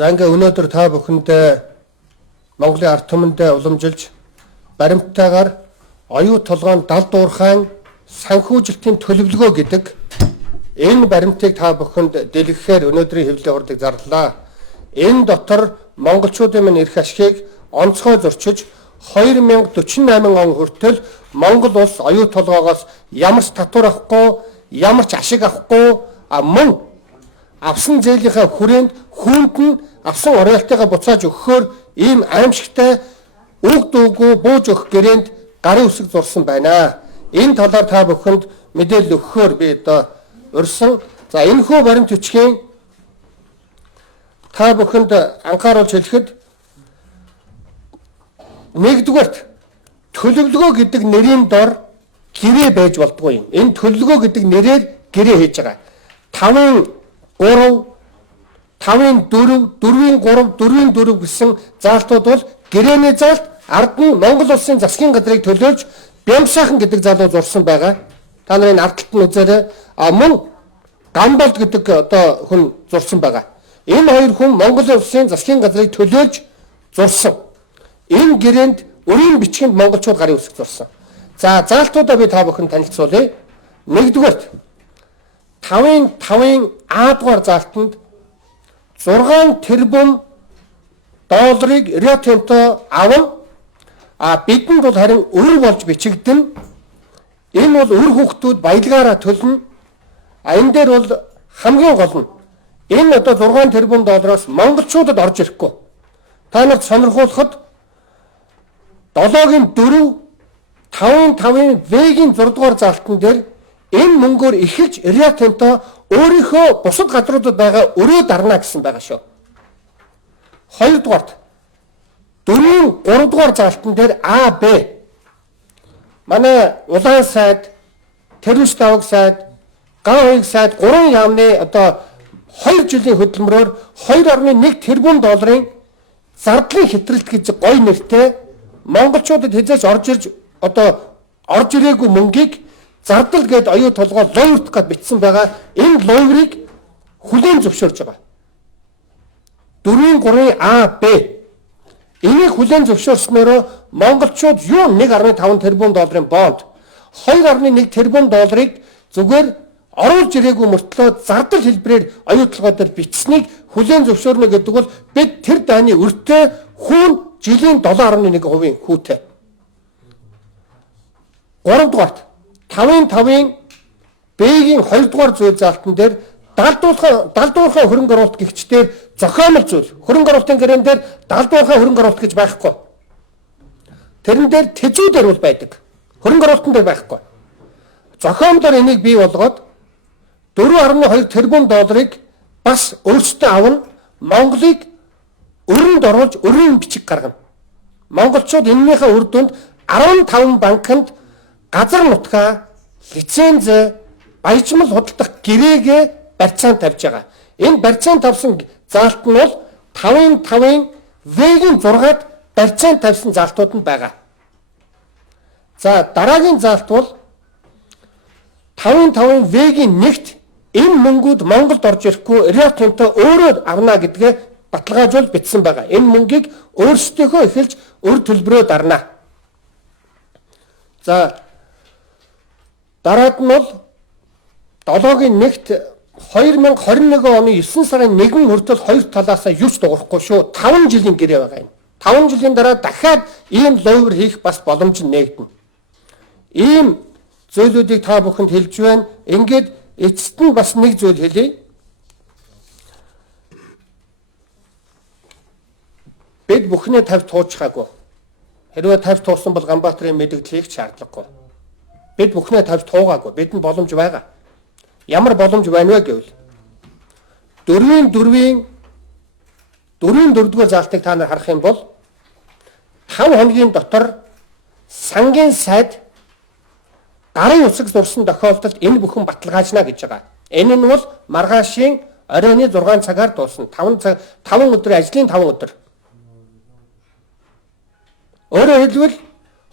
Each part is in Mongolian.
За ингээ өнөөдөр та бүхэндээ Монголын ард түмэндээ уламжилж баримттайгаар оюу толгойн далд уурхайн санхүүжилтийн төлөвлөгөө гэдэг энэ баримтыг та бүхэнд дэлгэхээр өнөөдрийн хэвлэлийн хурлыг зарлаа. Энэ дотор монголчуудын минь эрх ашигыг онцгой зөрчиж 2048 он хүртэл Монгол улс оюу толгоогоос ямар ч татвар авахгүй, ямар ч ашиг авахгүй, мөн авсан зээлийнхаа хүрээнд хүнд нь авсан оройлтойгоо буцааж өгөхөөр ийм аимшигтай үг дуугүй бууж өгөх гэрээнд гарын үсэг зурсан байна. Энэ талаар та бүхэнд мэдээлэл өгөхөөр би одоо урьсан. За энэ хүү баримт бичгийн та бүхэнд анхааруулж хэлэхэд нэгдүгээрт төлөвлөгөө гэдэг нэрийн дор гэрээ байж болдгоо юм. Энэ төлөвлөгөө гэдэг нэрээр гэрээ хийж байгаа. 5-3 5-4 4-3 4-4 гэсэн заалтууд бол гэрээний заалт ард нь Монгол улсын засгийн газрыг төлөөлж Бямсаахан гэдэг залуу зурсан байгаа. Та нарын ардталт нь үзээрэй. Мөн Гамболд гэдэг одоо хүн зурсан байгаа. Энэ хоёр хүн Монгол улсын засгийн газрыг төлөөлж зурсан. Энэ гэрээнд өрийн бичгэнд монголчууд гарын үсэг зурсан. За заалтуудаа би та бүхэн танилцуулъя. Нэгдүгээрт 5-5 А дугаар заалтанд 6 тэрбум долларыг Rio Tinto аван бидэнд бол харин өр болж бичигдэн. Энэ бол өр хүүхдүүд баялгаараа төлнө. Энэ дээр бол хамгийн гол нь энэ одоо 6 тэрбум доллароос монголчуудад орж ирэхгүй. Та нарт сонирхуулахад 7-гийн 4 5-5-ын В-гийн 6 дугаар заалтан дээр энэ мөнгөөр эхэлж Rio Tinto өөрийнхөө бусад газруудад байгаа өрөө дарна гэсэн байгаа шүү. 2 дугаарт 4-3 дугаар заалтан дээр А, Б манай улаан сайд, террорист даваг сайд, ган хоёрын сайд 3 яамны одоо 2 жилийн хөдөлмөрөөр 2.1 тэрбум долларын зардлын хэтрэлт гэж гоё нэртэй монголчуудад хязгаарч орж ирж одоо орж ирээгүй мөнгийг зардал гээд оюу толгой ловрт гэд бичсэн байгаа. Энэ ловрыг хүлээн зөвшөөрж байгаа. 4-3 А, Б энийг хүлээн зөвшөөрснөөрөө монголчууд юу 1.5 тэрбум долларын бонд 2.1 тэрбум долларыг зүгээр оруулж ирээгүй мөртлөө зардал хэлбэрээр оюу толгой дээр бичсэнийг хүлээн зөвшөөрнө гэдэг бол бид тэр дайны өртөө хүүн жилийн 7.1% хүүтэй. 3 дугаарт 5-5-ын Б-гийн 2 дугаар зүйл заалтан дээр далдуурхай хөрөнгө оруулалт гэгчдээр зохиомол зүйл. Хөрөнгө оруулалтын гэрэн дээр далдуурхай хөрөнгө оруулалт гэж байхгүй. Тэрэн дээр тэжүүдэр бол байдаг. Хөрөнгө оруулалтын дээр байхгүй. Зохиомлоор энийг бий болгоод 4.2 тэрбум долларыг бас өөрсдөө авна. Монголыг өрөнд оруулж өрийн бичиг гаргана. Монголчууд энэнийхээ үр дүнд 15 банкнд газар нутгаа, лиценз, баяжмал худалдах гэрээгээ барьцаанд тавьж байгаа. Энэ барьцаанд тавьсан заалт нь бол 5-5-ын В-гийн 6-ад барьцаанд тавьсан заалтууд нь байгаа. За дараагийн заалт бол 5-5-ын В-гийн 1-т энэ мөнгүүд Монголд орж ирэхгүй Rio Tinto өөрөө авна гэдгээ баталгаажуул бичсэн байгаа. Энэ мөнгийг өөрсдийнхөө эхэлж өр төлбөрөө дарна. За дараад нь бол 7-гийн 1-т 2021 оны 9 сарын 1 хүртэл хоёр талаасаа юу ч дуурахгүй шүү. 5 жилийн гэрээ байгаа юм. 5 жилийн дараа дахиад ийм ловер хийх бас боломж нээгдэнэ. Ийм зүйлүүдийг та бүхэнд хэлж байна. Ингээд эцэст нь бас нэг зүйл хэлье. Бид бүхнээ тавь туучхаагүй. Хэрвээ тавь туусан бол Ганбаатарын мэдээлэл хийх шаардлагагүй. Бид бүхнээ тавь туугаагүй. Бидэнд боломж байгаа. Ямар боломж байна вэ гэвэл 4-4 дугаар заалтыг та нар харах юм бол 5 хоногийн дотор сангийн сайд гарын үсэг зурсан тохиолдолд энэ бүхэн баталгаажна гэж байгаа. Энэ нь бол маргаашийн оройны 6 цагаар дуусна. 5 өдрийн ажлын 5 өдөр. Өөрөөр хэлбэл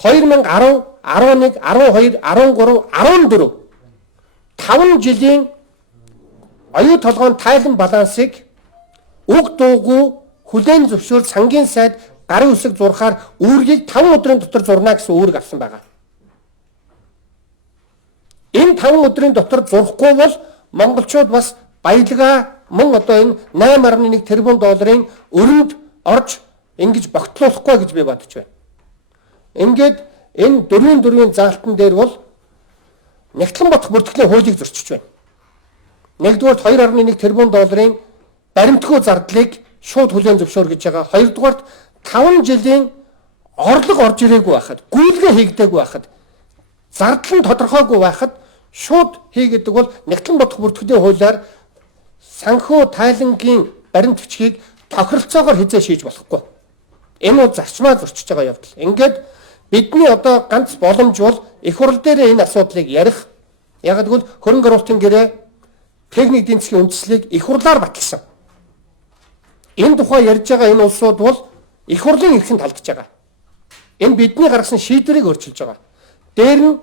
2010, 11, 12, 13, 14 5 жилийн оюу толгойн тайлан балансыг уг дуугүй хүлээн зөвшөөрөл сангийн сайд гарын үсэг зурхаар үүргийг 5 өдрийн дотор зурна гэсэн үүрэг авсан байгаа. Энэ 5 өдрийн дотор зурхгүй бол монголчууд бас баялгаа мөн одоо энэ 8.1 тэрбум долларын өрөнд орж ингэж богтлуулахгүй гэж би бодож байна. Ингээд энэ дөрвийн заалтан дээр бол Нягтлан бодох бүртгэлийн хуулийг зөрчиж байна. Нэгдүгээрт 2.1 тэрбум долларын баримтгүй зардлыг шууд хүлээн зөвшөөр гэж байгаа. Хоёрдугаарт 5 жилийн орлого орж ирээгүй байхад, гүйлгээ хийгдээгүй байхад, зардал нь тодорхойгүй байхад шууд хийгээд бол Нягтлан бодох бүртгэлийн хуулиар санхүү тайлангийн баримт бичгийг тохиролцоогоор хязгаар шийдэж болохгүй. Энэ бол зарчмаа зөрчиж байгаа явдал. Ингээд бидний одоо ганц боломж бол их хурл дээр энэ асуудлыг ярих. Яг гэвэл хөрөнгө оруулалтын гэрээ техник эдийн засгийн үндэслэлийг их хурлаар баталсан. Энэ тухай ярьж байгаа энэ улсууд бол их хурлын эрхэнд талдж байгаа. Энэ бидний гаргасан шийдвэрийг өөрчилж байгаа. Дээр нь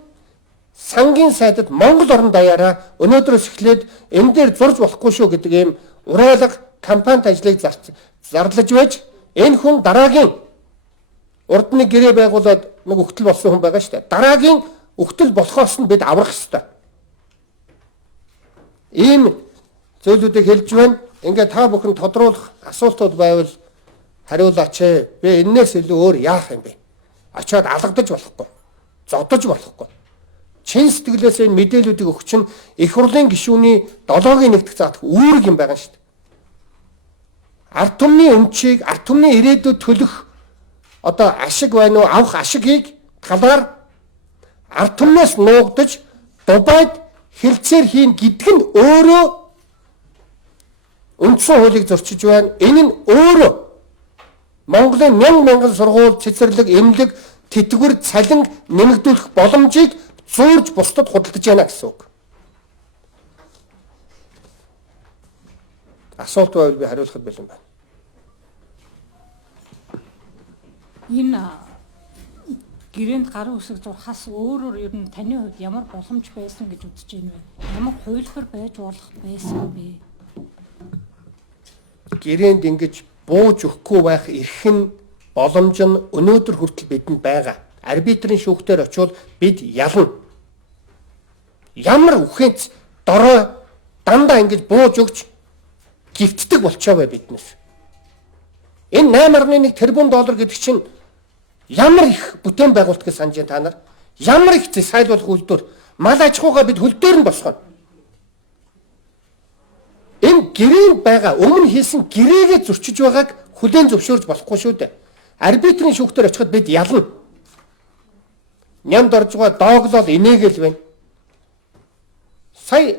сангийн сайдад Монгол орон даяараа өнөөдрөөс эхлээд энэ дээр зурж болохгүй шүү гэдэг ийм урайлга кампанит ажлыг зарлаж байж энэ хүн дараагийн урд нэг гэрээ байгуулад нэг өгтөл болсон хүн байгаа шүү дээ. Дараагийн өгтөл болохоос нь бид аврах ёстой. Ийм зөвлөдүүдийг хэлж байна. Ингээд та бүхэн тодруулах асуултууд байвал хариулаач. Би энээс илүү өөр яах юм бэ? Очоод алгадаж болохгүй. Зодож болохгүй. Чин сэтгэлээс энэ мэдээллүүдийг өгч нь их хурлын гишүүний 7-гийн 1 дахь заах үүрэг юм байгаа шүү дээ. Ард түмний өмчийг, ард түмний ирээдүйд төлөх одоо ашиг байна уу, авах ашигийг талаар ард түмнээс нуугдаж Дубайд хэлцээр хийн гэдэг нь өөрөө үндсэн хуулийг зөрчиж байна. Энэ нь өөрөө Монголын мянган сургууль, цэцэрлэг, эмнэлэг, тэтгэвэр, цалин нэмэгдүүлэх боломжийг зөөрж бусдад худалдаж байна гэсэн үг. Асуулт байвал би хариулахад бэлэн байна. Энэ гэрээнд гарын үсэг зурхаас өөрөөр ер нь таны хувьд ямар боломж байсан гэж үзэж байна вэ? Ямар хувилбар байж болох байсан бэ? Гэрээнд ингэж бууж өгөхгүй байх эрх нь боломж нь өнөөдөр хүртэл бидэнд байгаа. Арбитрийн шүүхтэр очивол бид ялна. Ямар үхэнц дорой дандаа ингэж бууж өгч гифтдэг болчоо бай биднээс. Энэ 8.1 тэрбум доллар гэдэг чинь ямар их бүтээн байгуулалт гэж санаж та нар? Ямар их сайлуулах үйлдвэр, мал аж ахуйгаа бид хөл дээр нь босгоно. Энэ гэрээнд байгаа өмнө хийсэн гэрээгээ зөрчиж байгааг хүлээн зөвшөөрж болохгүй шүү дээ. Арбитрийн шүүхтэр очиход бид ялна. Нямд орж байгаа дооглол инээгээл байна. Сая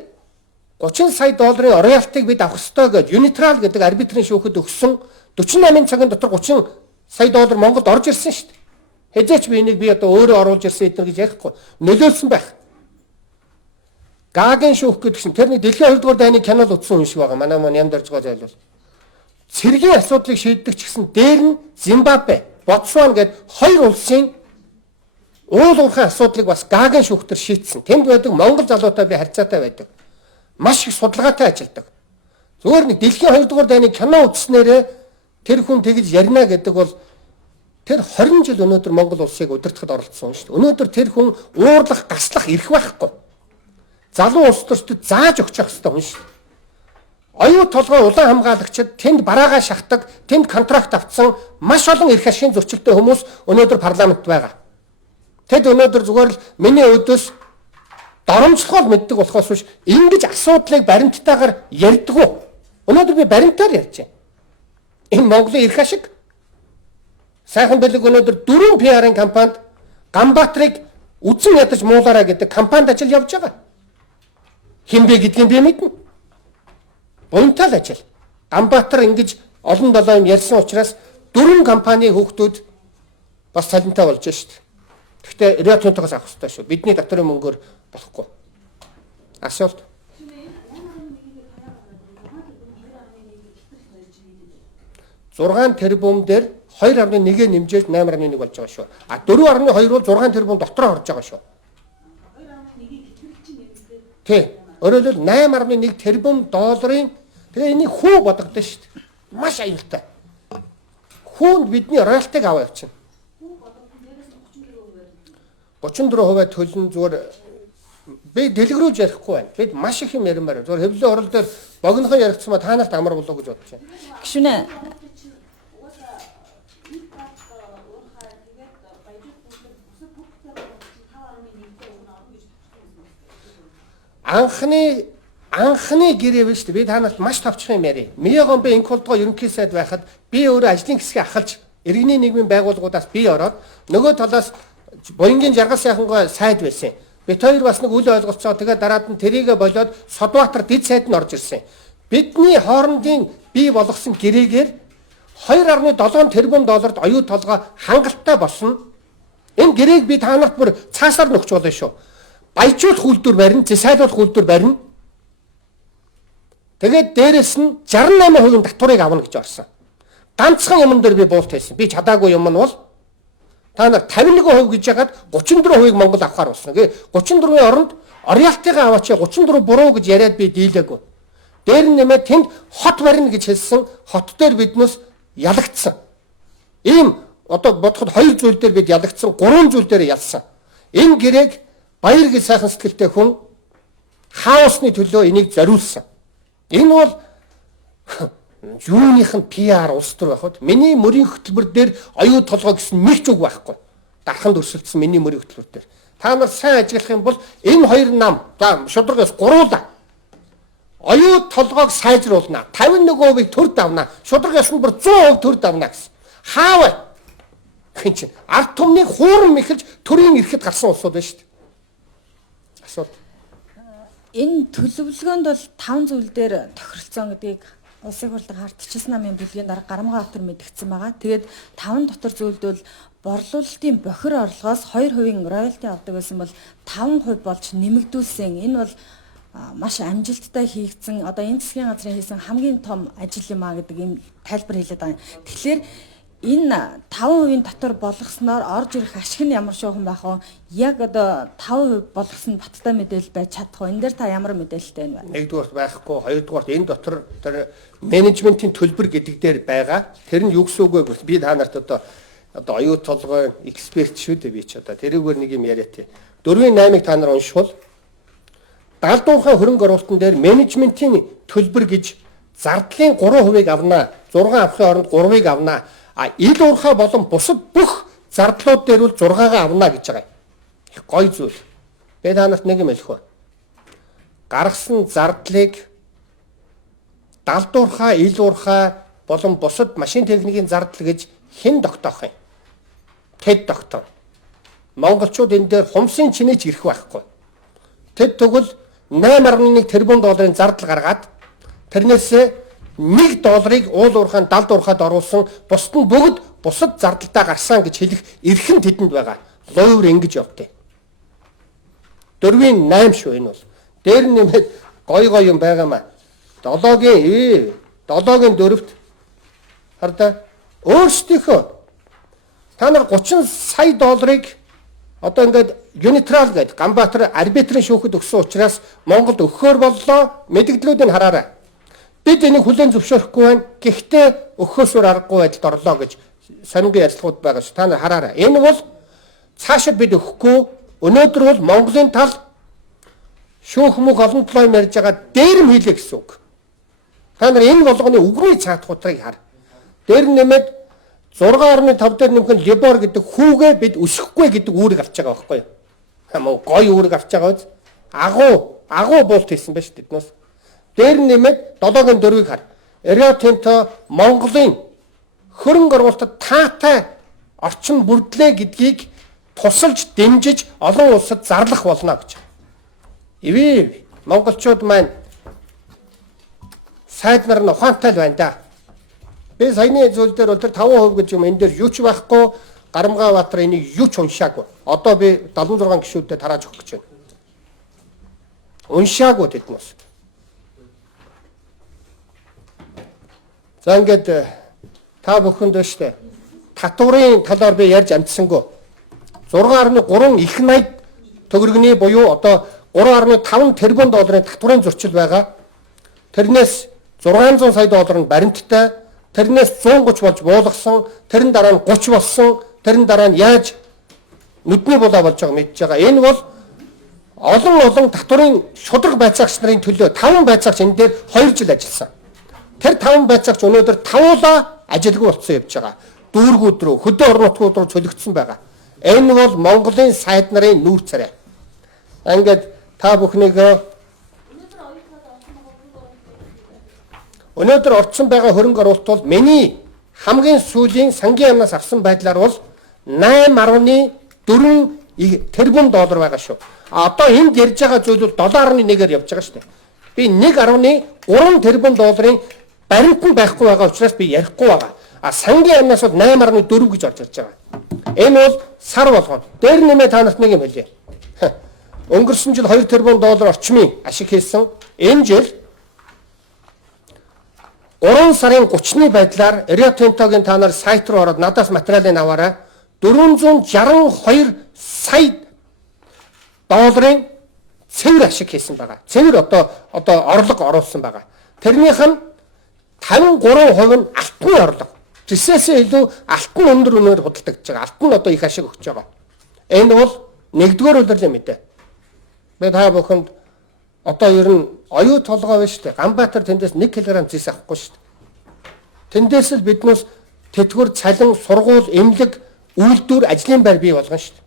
30 сая долларын роялтыг бид авах ёстой гэж Unitrал гэдэг арбитрийн шүүхэд өгсөн 48 цагийн дотор 30 сая доллар Монголд орж ирсэн шүү дээ. Хэзээч би энийг би одоо өөрөө оруулж ирсэн эдгээр гэж ярихгүй. Нөлөөлсөн байх. Гагийн шүүх гэдэг чинь тэр нэг дэлхийн 2 дугаар дайны кинод утсан юм шиг байгаа. Манай нямд орж байгаа зайлвал. Цэргийн асуудлыг шийддэг ч гэсэн дээр нь Зимбабве, Ботсван гэдэг хоёр улсын уул уурхайн асуудлыг бас Гагийн шүүхтэр шийдсэн. Тэнд байдаг монгол залуутай би харьцаатай байдаг. Маш их судалгаатай ажилладаг. Зүгээр нэг дэлхийн 2 дугаар дайны кино үзснээрээ тэр хүн тэгж ярина гэдэг бол тэр 20 жил өнөөдөр Монгол улсыг удирдахад оролцсон шүү дээ. Өнөөдөр тэр хүн уурлах, гаслах эрх байхгүй. Залуу улс төрчдөд зааж өгчих хэрэгтэй хүн шүү дээ. Оюу толгой улаан хамгаалагчид тэнд бараагаа шахдаг, тэнд контракт авсан маш олон эрх ашигын зөрчилтэй хүмүүс өнөөдөр парламентт байгаа. Тэд өнөөдөр зүгээр л миний өдөөс доромжлохоо мэддэг болохоос биш ингэж асуудлыг баримттайгаар ярьдаггүй. Өнөөдөр би баримтаар ярьж байна. Энэ Монголын эрх ашиг сайхан бэлэг өнөөдөр 4 PR-ын компанид Ганбаатрыг үзэн ядаж муулаараа гэдэг компанид ажил явж байгаа. Хинбэ гэдгийг би мэднэ. Буянтал ажил. Ганбаатар ингэж олон долоо юм ярьсан учраас 4 компани хүүхдүүд бас цалинтай болж шүү дээ. Гэхдээ Риотонтойгоос авах хэрэгтэй шүү. Бидний доторын мөнгөөр болохгүй. Асуулт. 6 тэрбум дээр 2.1-ээ нэмжээж 8.1 болж байгаа шүү. А 4.2 бол 6 тэрбум дотроо орж байгаа шүү. 2.1-ийг итгэвч нэмэлтэй. Тий. Өөрөөр хэлбэл 8.1 тэрбум долларын тэгээ энийг хүү бодогдсон шүү дээ. Маш аюултай. Хүүнд бидний роялтыг аваа явчихна. 34% төлн зүгээр би дэлгэрүүлж ярихгүй байна. Бид маш их юм ярмаар. Зүгээр хэвлэлийн орол дээр богинохон яригдсан ба та нарт амар болоо гэж бодож байна. Гишүүнэ анхны гэрээ биш үү? Би та нарт маш товчхон юм яриа. Миягомбе инколдгоо ерөнхий сайд байхад би өөрөө ажлын хэсгийг ахалж иргэний нийгмийн байгууллагуудаас би ороод нөгөө талаас Боингийн жаргал сайхангаа сайд байсан. Бид хоёр бас нэг үл ойлголцоо. Тэгээд дараад нь тэрийгэ болоод Содбаатар дэд сайд нь орж ирсэн. Бидний хоорондын бий болгосон гэрээгээр 2.7 тэрбум долларт оюу толгой хангалттай болсон. Энэ гэрээг би та нарт бүр цаасаар нөхч болно шүү. Баяжуулах үйлдвэр барина, зэсайлуулах үйлдвэр барина. Тэгээд дээрэс нь 68% татварыг авна гэж орсон. Ганцхан юмн дээр би буулт хийсэн. Би чадаагүй юм нь бол та нар 51% гэж яагаад 34%-ийг Монгол авахар болсон. Гэ 34-ийн оронд Ориалтыгаа аваач 34 буруу гэж яриад би дийлээгүй. Дээр нь нэмээд тэнд хот барина гэж хэлсэн. Хот дээр биднээс ялагдсан. Ийм одоо бодоход хоёр зүйл дээр бид ялагдсан, гурван зүйл дээр ялсан. Энэ гэрээг баяр гэж сайхан сэтгэлтэй хүн хаосны төлөө энийг зориулсан. Энэ бол юуных нь PR улс төр байхад миний мөрийн хөтөлбөр дээр оюу толгой гэсэн нэг ч үг байхгүй. Дарханд өрсөлдсөн миний мөрийн хөтөлбөр дээр. Та нар сайн ажиглах юм бол энэ хоёр нам за шударгаас гуруула. Оюу толгойг сайжруулна. 51%-ийг төр давна. Шударгаас нь бүр 100% төр давна гэсэн. Хаавэ? Хин чин ард түмнийг хуурам ихэлж төрийн ирэхэд гарсан улсууд байна шүү дээ. Асуулт. энэ төлөвлөгөөнд бол 5 зүйл дээр тохиролцсон гэдгийг Улсын хурлын хартчилсан намын бүлгийн дарга Гарамгаа автор мэдгдсэн байгаа. Тэгээд 5 дотор зүйлд бол борлуулалтын бохир орлогоос 2% роялти авдаг байсан бол 5% болж нэмэгдүүлсэн. Энэ бол маш амжилттай хийгдсэн. Одоо энэ засгийн газрын хийсэн хамгийн том ажил юм а гэдэг ийм тайлбар хэлээд байгаа. Тэгэхээр энэ 5% дотор болгосноор орж ирэх ашиг нь ямар шуухан байх вэ? Яг одоо 5% болгосон баттай мэдээлэл байж чадах уу? Энэ дээр та ямар мэдээлэлтэй байна вэ? Нэгдүгээрт байхгүй, хоёрдугаарт энэ дотор тэр менежментийн төлбөр гэдэг дээр байгаа. Тэр нь юу гэсэн үг вэ? Би та нарт одоо оюу толгой эксперт шүү дээ би ч одоо тэрүүгээр нэг юм яриа тий. 4-8-ыг та нар уншвал даалдуурхай хөрөнгө оруулалтын дээр менежментийн төлбөр гэж зардлын 3%-ийг авнаа. 6 авахын оронд 3%-ыг авнаа. Ил уурхай болон бусад бүх зардлууд дээр бол 6-гаа авна гэж байгаа. Их гоё зүйл. Би та нарт нэг юм хэлэх ба. Гаргасан зардлыг далдуурхай, ил уурхай болон бусад машин техникийн зардал гэж хэн тогтоох юм? Тэд тогтоо. Монголчууд энэ дээр хумсын чинээч ирэх байхгүй. Тэд тэгвэл 8.1 тэрбум долларын зардал гаргаад тэрнээсээ $1 уул уурхайн далд уурхайд оруулсан бусд нь бүгд бусад зардалтай гарсан гэж хэлэх эрхэм тэдэнд байгаа. Лойвор ингэж явдээ. 4-8 шүү энэ бол. Дээр нь нэмээд гой юм байгаамаа. 7-гийн 4-т хардаа өөрсдийнхөө та нар 30 сая долларыг одоо ингээд Unitrал гэдэг Ганбаатар арбитрийн шүүхэд өгсөн учраас Монголд өгөхөөр боллоо. Мэдээллүүдийг хараарай. Бид энийг хүлээн зөвшөөрөхгүй байна. Гэхдээ өгөхөөсөр аргагүй байдалд орлоо гэж сонингийн ярилцлагууд байгаа ш. Та нар хараарай. Энэ бол цаашид бид өгөхгүй. Өнөөдөр бол Монголын тал шүүх мөх олон толгой ярьж байгаа дээрэм хийлээ гэсэн үг. Та нар энэ болгоны үгний цаатгуудыг хар. Дээр нэмээд 6.5 дээр нэмэх либор гэдэг хүүгээ бид өсөхгүй гэдэг үүрэг авч байгаа байхгүй юу? Хамаа гой үүрэг авч байгаа биз? Агуу буулт хийсэн байж тэднээс. Дээр нэмээд 7-4-ийг хар. Rio Tinto Монголын хөрөнгө оруулалтад таатай орчин бүрдлээ гэдгийг тусалж дэмжиж олон улсад зарлах болно гэж. Ивэ монголчууд маань сайд нар нь ухаантай л байна да. Би саяны зүйл дээр бол тэр 5% гэж юм энэ дээр юу ч байхгүй. Гарамгаа Баатар энийг юу ч уншаагүй. Одоо би 76 гишүүдэд тарааж өгөх гэж байна. Уншаагүй тэднээс. За ингээд та бүхэнд штэ татварын талаар би ярьж амжсангүй. 6.3 их найд төгрөгний буюу одоо 3.5 тэрбум долларын татварын зурчил байгаа. Тэрнээс 600 сая доллар нь баримттай, тэрнээс 130 болж буулгасан, тэрэн дараа нь 30 болсон, тэрэн дараа нь яаж нүдний булаа болж байгааг мэдж байгаа. Энэ бол олон татварын шудраг байцаагч нарын төлөө 5 байцаагч энэ дээр 2 жил ажилласан. Тэр 5 байцаагч өнөөдөр тавуулаа ажилгүй болсон явж байгаа. Дүүргүүд рүү, хөдөө орон нутгууд руу цөлөгдсөн байгаа. Энэ бол Монголын сайд нарын нүүр царай. Ингээд та бүхнийг өнөөдөр орцсон байгаа хөрөнгө оруулалт бол миний хамгийн сүүлийн сангийн амнаас авсан байдлаар бол 8.4 тэрбум доллар байгаа шүү. Одоо энд ярьж байгаа зүйл бол 7.1-ээр явж байгаа шүү дээ. Би 1.3 тэрбум долларын баримт нь байхгүй байгаа учраас би ярихгүй байгаа. Сангийн амнаас бол 8.4 гэж орж ирж байгаа. Энэ бол сар болгоно. Дээр нэмээ та нарт нэг юм хэлье. Өнгөрсөн жил 2 тэрбум доллар орчмын ашиг хийсэн. Энэ жил 3 сарын 30-ны байдлаар Rio Tinto-гийн та нар сайт руу ороод надаас материалыг аваарай. 462 сая долларын цэвэр ашиг хийсэн байгаа. Цэвэр одоо орлого оруулсан байгаа. Тэрнийх нь 53% нь алтны орлого. Жишээсээ илүү алтан өндөр үнээр худалдагдж байгаа. Алтан одоо их ашиг өгч байгаа. Энэ бол нэгдүгээр улирлын мэдээ. Би та бүхэнд одоо ер нь оюу толгой байна шүү дээ. Ганбаатар тэндээс 1 кг зис авахгүй шүү дээ. Тэндээс л биднээс тэтгэвэр, цалин, сургууль, эмнэлэг, үйлдвэр, ажлын байр бий болгоно шүү дээ.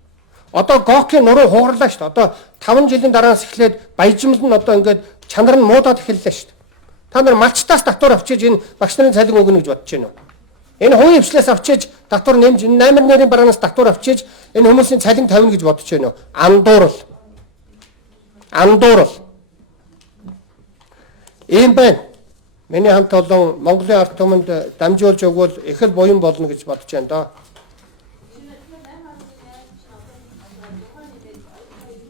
Одоо ГОК-ийн нуруу хугарлаа шүү дээ. Одоо 5 жилийн дараас эхлээд баяжмал нь одоо ингээд чанар нь муудаад эхэллээ шүү дээ. Та нар малчтаас татвар авчиж энэ багш нарын цалин өгнө гэж бодож байна уу? Энэ хувийн хвшлээс авчиж татвар нэмж 8 нэрийн бараанаас татвар авчиж энэ хүмүүсийн цалин тавина гэж бодож байна уу? Андуурал. Ийм байна. Миний хамт олон Монголын ард түмэнд дамжуулж өгвөл их л буян болно гэж бодож байна доо.